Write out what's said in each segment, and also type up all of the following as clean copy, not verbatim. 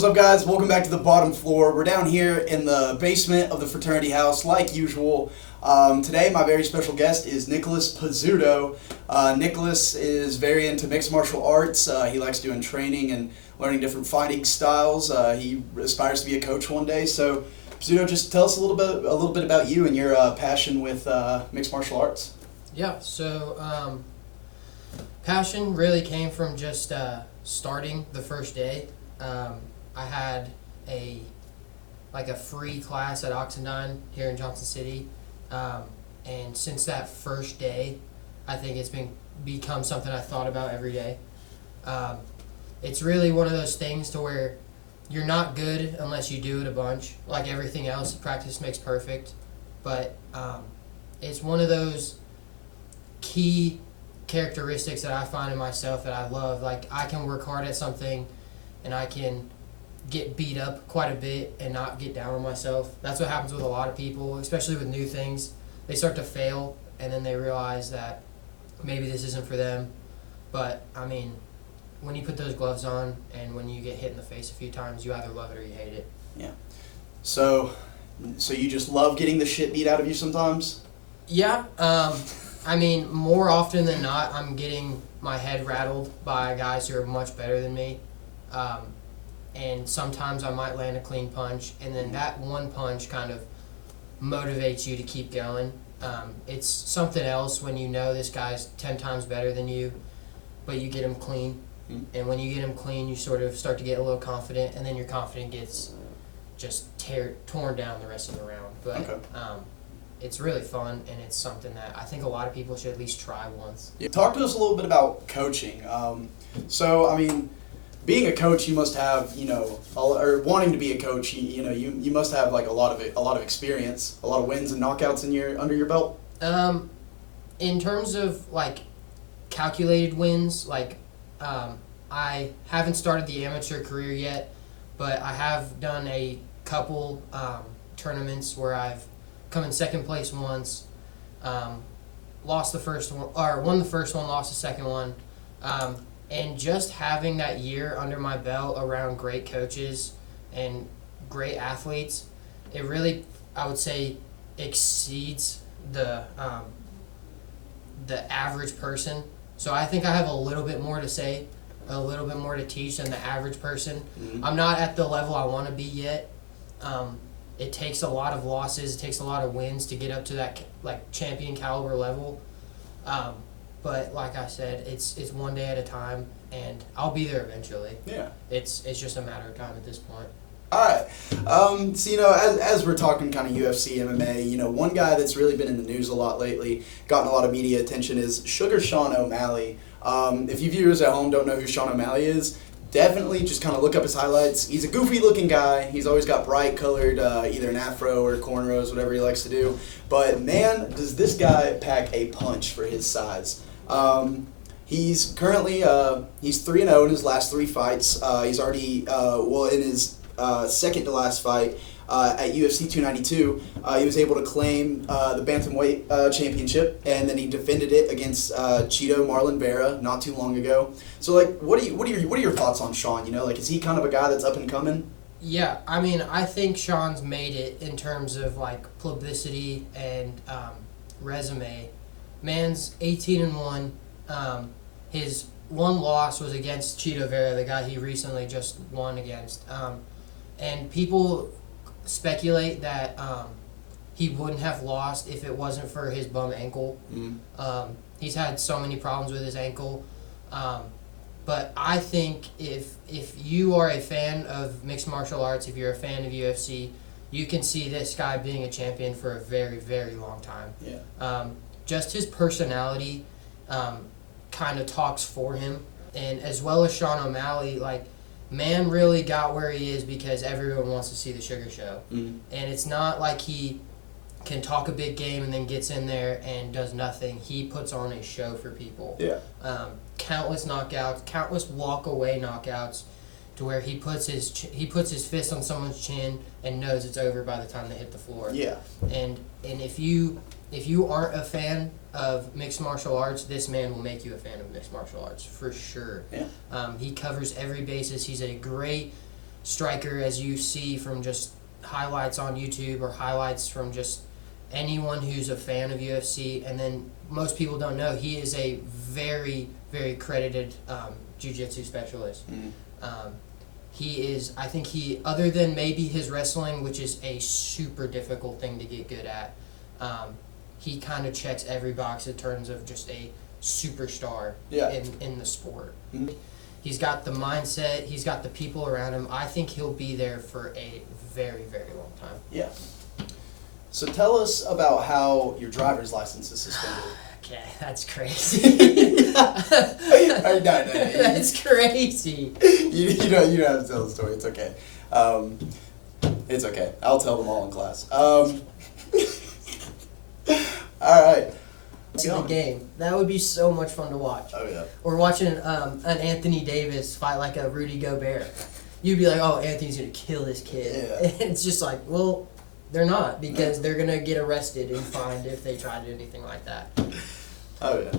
what's up, guys? Welcome back to the bottom floor. We're down here in the basement of the fraternity house, like usual. Today, my very special guest is Nicholas Pizzuto. Nicholas is very into mixed martial arts. He likes doing training and learning different fighting styles. He aspires to be a coach one day. So, Pizzuto, just tell us a little bit about you and your passion with mixed martial arts. Yeah. So, passion really came from just starting the first day. I had a free class at Oxendine here in Johnson City, and since that first day, I think it's become something I thought about every day. It's really one of those things to where you're not good unless you do it a bunch. Like everything else, practice makes perfect, but it's one of those key characteristics that I find in myself that I love. Like, I can work hard at something and I can get beat up quite a bit and not get down on myself. That's what happens with a lot of people, especially with new things. They start to fail and then they realize that maybe this isn't for them. But I mean, when you put those gloves on and when you get hit in the face a few times, you either love it or you hate it. Yeah. So you just love getting the shit beat out of you sometimes? Yeah. I mean, more often than not, I'm getting my head rattled by guys who are much better than me. And sometimes I might land a clean punch, and then that one punch kind of motivates you to keep going. It's something else when you know this guy's 10 times better than you, but you get him clean. Mm-hmm. And when you get him clean, you sort of start to get a little confident, and then your confidence gets just torn down the rest of the round. But okay. It's really fun, and it's something that I think a lot of people should at least try once. Yeah. Talk to us a little bit about coaching. Being a coach, you must have, or wanting to be a coach, you must have like a lot of experience, a lot of wins and knockouts under your belt. In terms of like calculated wins, I haven't started the amateur career yet, but I have done a couple tournaments where I've come in second place once, lost the first one, or won the first one, lost the second one. And just having that year under my belt around great coaches and great athletes, it really, I would say, exceeds the average person. So I think I have a little bit more to say, a little bit more to teach than the average person. Mm-hmm. I'm not at the level I want to be yet. It takes a lot of losses, it takes a lot of wins to get up to that champion caliber level. But like I said, it's one day at a time, and I'll be there eventually. Yeah. It's just a matter of time at this point. All right. As we're talking kind of UFC, MMA, one guy that's really been in the news a lot lately, gotten a lot of media attention, is Sugar Sean O'Malley. If you viewers at home don't know who Sean O'Malley is, definitely just kind of look up his highlights. He's a goofy-looking guy. He's always got bright-colored, either an afro or cornrows, whatever he likes to do. But, man, does this guy pack a punch for his size. He's currently he's 3-0 in his last 3 fights. He's already in his second to last fight at UFC 292, he was able to claim the bantamweight championship, and then he defended it against Cheeto Marlon Vera not too long ago. So, what are your thoughts on Sean? Is he kind of a guy that's up and coming? Yeah, I mean, I think Sean's made it in terms of publicity and resume. Man's 18-1. His one loss was against Cheeto Vera, the guy he recently just won against. And people speculate that he wouldn't have lost if it wasn't for his bum ankle. Mm-hmm. He's had so many problems with his ankle. But I think if you are a fan of mixed martial arts, if you're a fan of UFC, you can see this guy being a champion for a very, very long time. Yeah. Just his personality kind of talks for him. And as well as Sean O'Malley, man really got where he is because everyone wants to see the Sugar Show. Mm-hmm. And it's not like he can talk a big game and then gets in there and does nothing. He puts on a show for people. Yeah. Countless knockouts, countless walk-away knockouts, to where he puts his fist on someone's chin and knows it's over by the time they hit the floor. Yeah. And if you aren't a fan of mixed martial arts, this man will make you a fan of mixed martial arts for sure. Yeah. He covers every basis. He's a great striker as you see from just highlights on YouTube or highlights from just anyone who's a fan of UFC. And then most people don't know he is a very, very credited jiu-jitsu specialist. He is, I think other than maybe his wrestling, which is a super difficult thing to get good at, he kind of checks every box in terms of just a superstar in the sport. He's got the mindset, he's got the people around him. I think he'll be there for a very, very long time. Yeah. So tell us about how your driver's license is suspended. Okay, that's crazy. No. That's crazy. You don't have to tell the story. It's okay. It's okay. I'll tell them all in class. All right. The game. That would be so much fun to watch. Oh yeah. Or watching an Anthony Davis fight like a Rudy Gobert. You'd be like, oh, Anthony's gonna kill this kid. Yeah. And it's just like, well, they're not, because they're gonna get arrested and fined if they try to do anything like that. Oh yeah.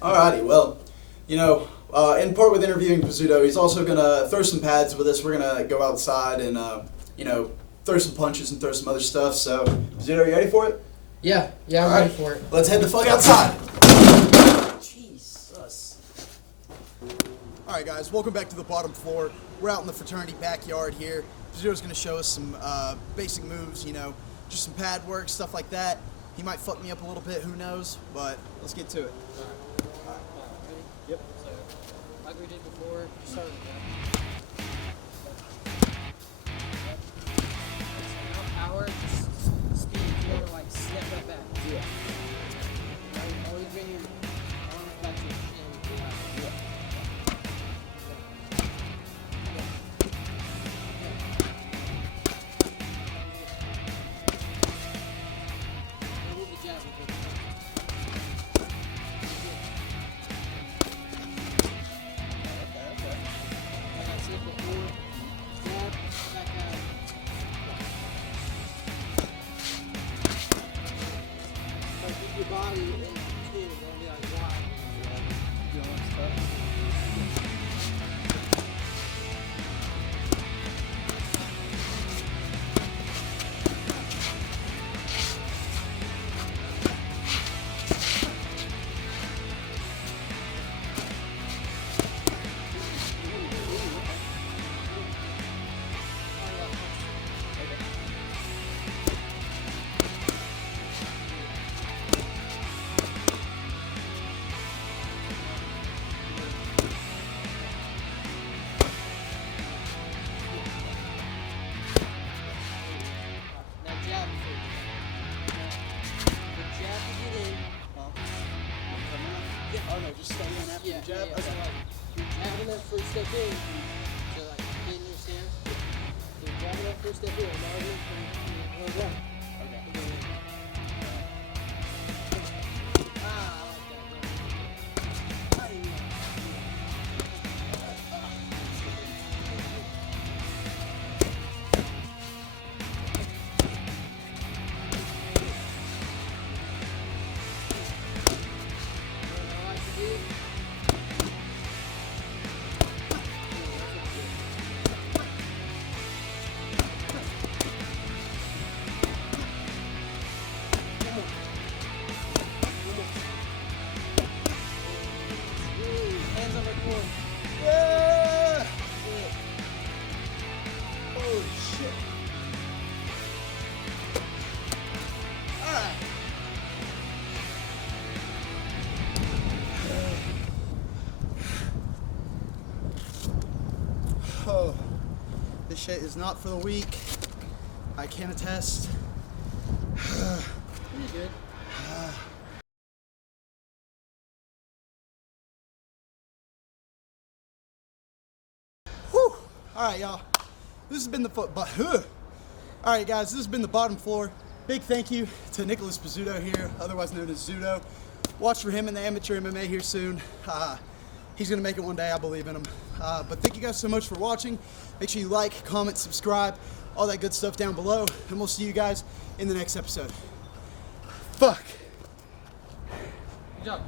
Alrighty. Well, in part with interviewing Pizzuto, he's also gonna throw some pads with us. We're gonna go outside and throw some punches and throw some other stuff. So, Zzuto, you ready for it? Yeah, I'm ready for it. Let's head the fuck outside. Jesus. All right, guys, welcome back to the bottom floor. We're out in the fraternity backyard here. Pizzuto's gonna show us some basic moves, just some pad work, stuff like that. He might fuck me up a little bit, who knows? But let's get to it. All right. Ready? Yep. So, like we did before, just start with that. So no power, just speed. You want to like step right back. Yeah. Right? Always bring your arm back to your chin. Yeah. Your body in two, don't be like wide. Now jab first. The jab you get in. Yeah. Oh no, just stay in after the jab? Yeah. Okay. So like, you're jabbing that first step in. So like, get in your stance. You're jabbing that first step in. Now you're going to run. Okay. And then, I like that. I like to do. Hands on my core. Yeah! Holy shit. Alright. Oh, this shit is not for the weak. I can attest. Pretty good. Whew. All right, y'all. This has been the All right, guys. This has been the bottom floor. Big thank you to Nicholas Pizzuto here, otherwise known as Zzuto. Watch for him in the amateur MMA here soon. He's gonna make it one day. I believe in him. But thank you guys so much for watching. Make sure you like, comment, subscribe, all that good stuff down below, and we'll see you guys in the next episode. Fuck. Good job.